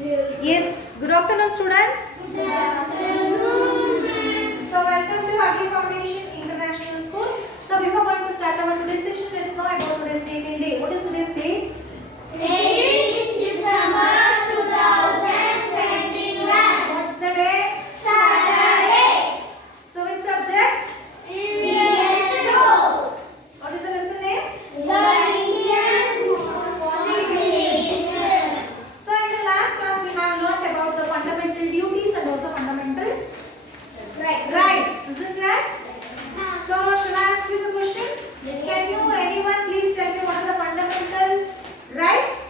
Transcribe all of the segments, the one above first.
Yes, good afternoon students. Good afternoon, ma'am. So welcome to Agri Foundation International School. So before going to start our today's session, let's know about today's date and day. What is today's date? 18 December 2021. What's the day? Saturday. So which subject? PS2. What is the lesson name? The Indian Constitution. So in the last class we have learned about the fundamental duties and also fundamental rights, isn't it? So shall I ask you the question? Can you anyone please tell me what are the fundamental rights?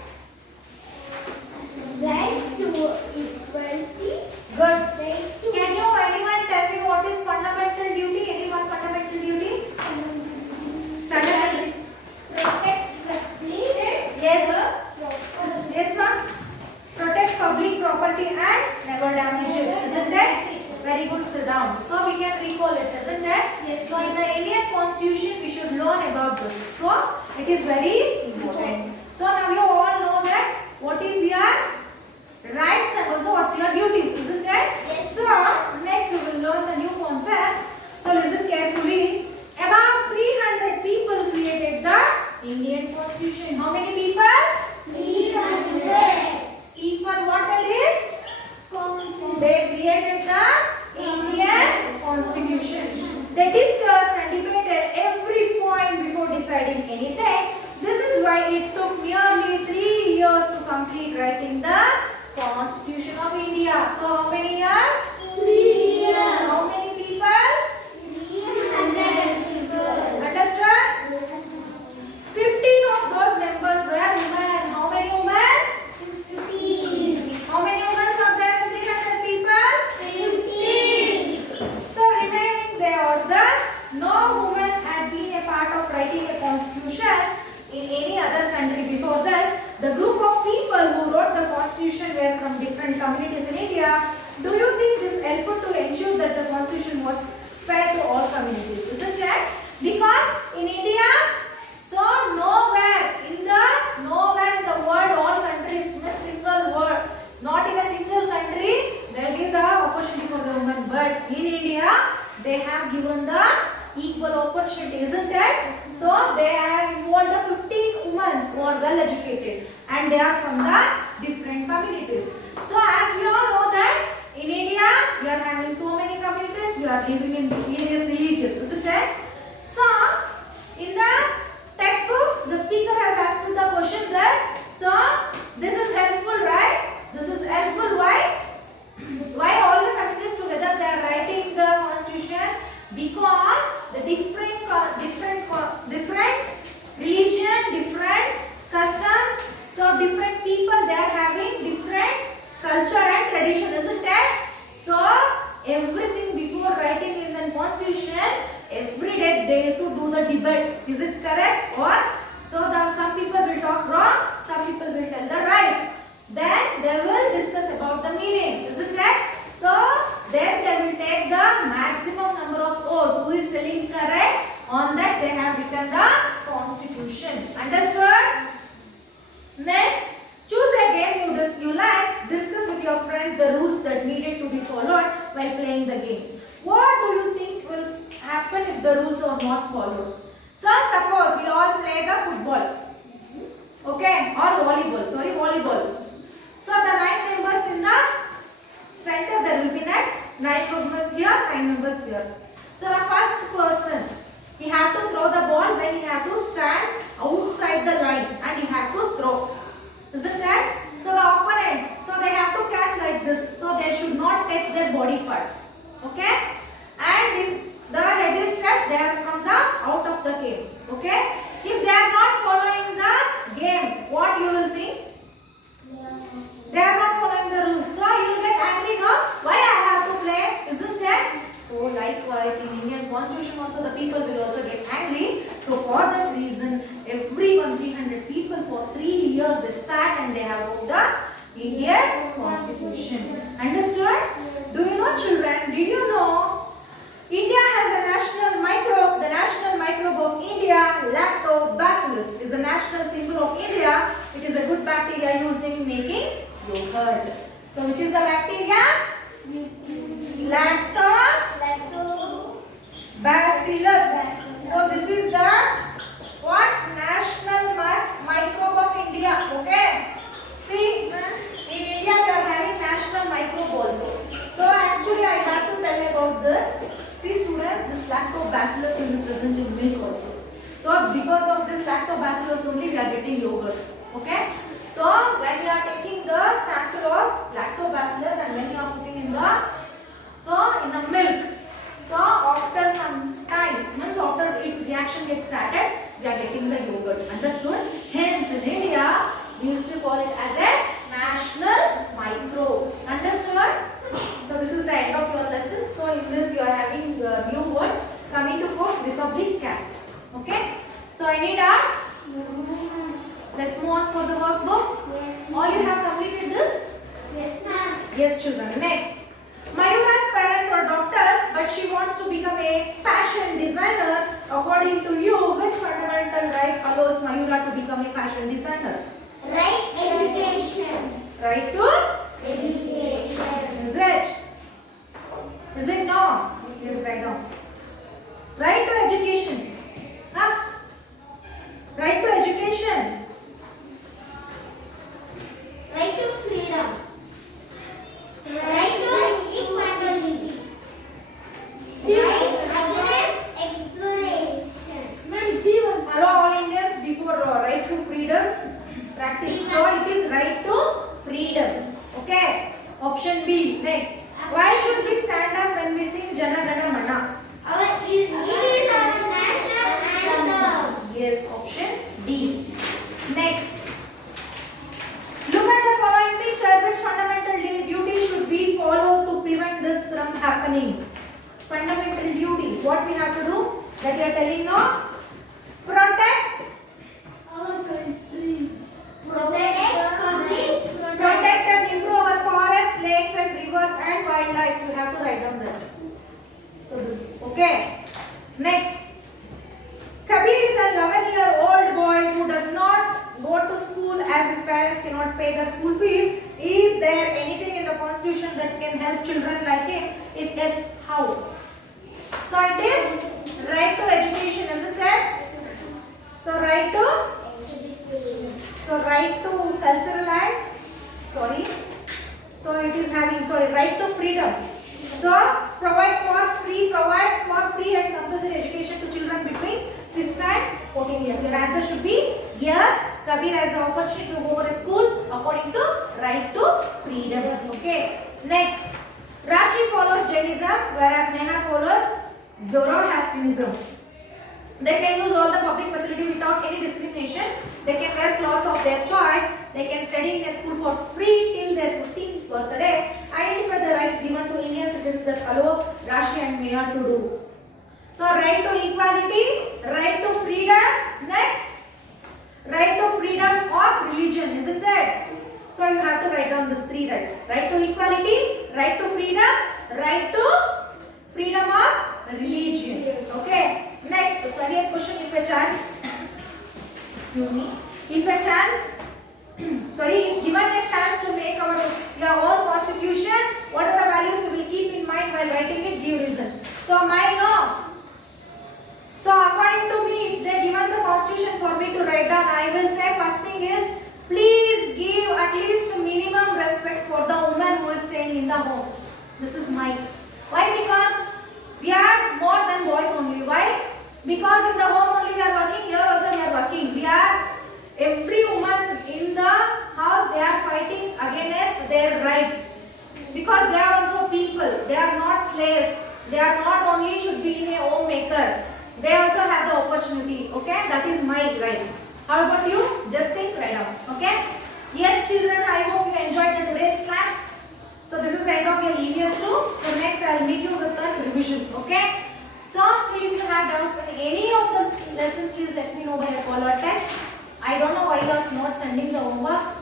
Right to equality. Good. Right to Can you anyone tell me what is fundamental duty? Anyone fundamental duty? Standard. protect public. Yes. Yes, ma'am. Protect public property and never damage it, isn't it? Very good. Sit down. So we can recall it, isn't it? Yes. So in the Indian Constitution, we should learn about this. So it is very important. So now you all know that what is your rights and also what's your duties, isn't it? Yes. So next we will learn the new concept. So listen carefully. About 300 people created the Indian Constitution. How many people? 300. People what they did? They created the Indian Constitution. They discussed and debated every point before deciding anything. This is why it took nearly 3 years to complete writing the Constitution of India. So how many years? 3 years. How many people? 300 people. Understood? 15 of those members were women. How many women? 15. How many women are there in 300 people? 15. So remaining there are the no woman had been a part of writing a constitution in any other country before this. The group of people who wrote the constitution were from different communities in India. Do you think this helped to ensure that the constitution was fair to all communities? Isn't it? Because in India, so nowhere in the world, all countries, in a single word, not in a single country, they give the opportunity for the women. But in India, they have given the equal opportunity, isn't it? So they have involved the 15 women who are well educated and they are from the different communities. So as we all know that in India, we are having so many communities, we are living in various religions, isn't it? So in the textbooks, the speaker has asked the question that, so this is helpful, right? This is helpful, why? Why all the communities together they are writing the constitution? Because the different religion, different customs, so different people they are having different culture and tradition, isn't it? So everything before writing in the constitution, every day they used to do the debate. Is it correct? Or so that some people will talk wrong, some people will tell the right. Then they will discuss about the meaning, isn't it? So then they will take the maximum number of votes. Who is telling correct? On that they have written the constitution. Understood? Next, choose a game you like. Discuss with your friends the rules that needed to be followed while playing the game. What do you think will happen if the rules are not followed? So suppose we all play the football, okay, or volleyball. So the 9 members in the center, there will be 9 members here, 9 members here. So the first person, he have to throw the ball when he have to stand outside the line and he have to throw. Isn't that? So the opponent, so they have to catch like this. So they should not touch their body parts. Okay? And if the head is touched, they are from the out of the game. Okay? If they are not following the game, what you will think? They are not following the rules. So you will get angry, no? Why I have to play? Isn't it? So likewise in Indian Constitution also the people will also get angry. So for that reason, everyone 300 people for 3 years they sat and they have wrote the Indian Constitution. Understood? Do you know, children? Did you know India has a national microbe? The national microbe of India, Lactobacillus, is a national symbol of India. It is a good bacteria used in making yogurt. So which is the bacteria? Lactobacillus. So this is the what? National microbe of India. Okay. See, in India we are having national microbe also. So actually I have to tell about this. See students, this lactobacillus will be present in milk also. So because of this lactobacillus only we are getting yogurt. Okay. So when you are taking the sample of lactobacillus and when you are putting in the milk. So after some time, once after its reaction gets started, we are getting the yogurt. Understood? Hence in India we used to call it as a national microbe. Understood? So this is the end of your lesson. So in this you are having new words. Coming to fourth, republic, caste. Okay? So any doubts? Let's move on for the workbook. All you have completed this? Yes, ma'am. Yes, children. Next. Mayura's parents are doctors, but she wants to become a fashion designer. According to you, which fundamental right allows Mayura to become a fashion designer? Right education. Right to? Education. Is it? Is it no? Yes, right now. Right to education. Huh? Right to education. Right to freedom. Right to equality. Right against exploration. Hello all Indians, before right to freedom practice. So it is right to freedom. Okay. Option B. Next. Why should we stand up when we sing Jana Gana Mana? It is our national anthem. Yes, option D. Next. Look at the following picture. Which fundamental duty should be followed to prevent this from happening? Fundamental duty. What we have to do? That you are telling now? Protect. Our country. Protect public. Protect and improve our forests, lakes and rivers and wildlife. You have to write down that. So this. Okay. Next. Kabir is a 11-year-old boy who does not go to school as his parents cannot pay the school fees. Is there anything in the constitution that can help children like him? If yes, how? So it is right to education, isn't it? So right to cultural and so it is having right to freedom. So provides for free and compulsory education to children between 6 and 14 years. Your answer should be yes. Kabir has the opportunity to go to school according to right to freedom. Okay. Next. Rashi follows Jainism whereas Neha follows Zoroastrianism. They can use all the public facility without any discrimination. They can wear clothes of their choice. They can study in a school for free till their 15th birthday. Identify the rights given to Indian citizens that allow Rashi and Meher to do. So right to equality, right to freedom. Next, right to freedom of religion, isn't it? So you have to write down these 3 rights. Right to equality, right to freedom, right to freedom of religion. Okay. Next, 20th question. If a chance, excuse me, if given a chance to make your own constitution, what are the values you will keep in mind while writing it? Give reason. So mine no. So according to me, if they given the constitution for me to write down, I will say first thing is please give at least minimum respect for the woman who is staying in the home. This is mine. Why? Because we are more than boys only. Why? Because in the home only we are working, here also we are working. We are every woman in the house, they are fighting against their rights. Because they are also people. They are not slaves. They are not only should be in a homemaker. They also have the opportunity. Okay, that is my right. How about you? Just think right now. Okay. Yes, children. I hope you enjoyed today's class. So this is the end of your EVS 2. So next I will meet you with the revision. Okay. So still if you have doubts on any of the lessons, please let me know by a call or text. I don't know why you are not sending the homework.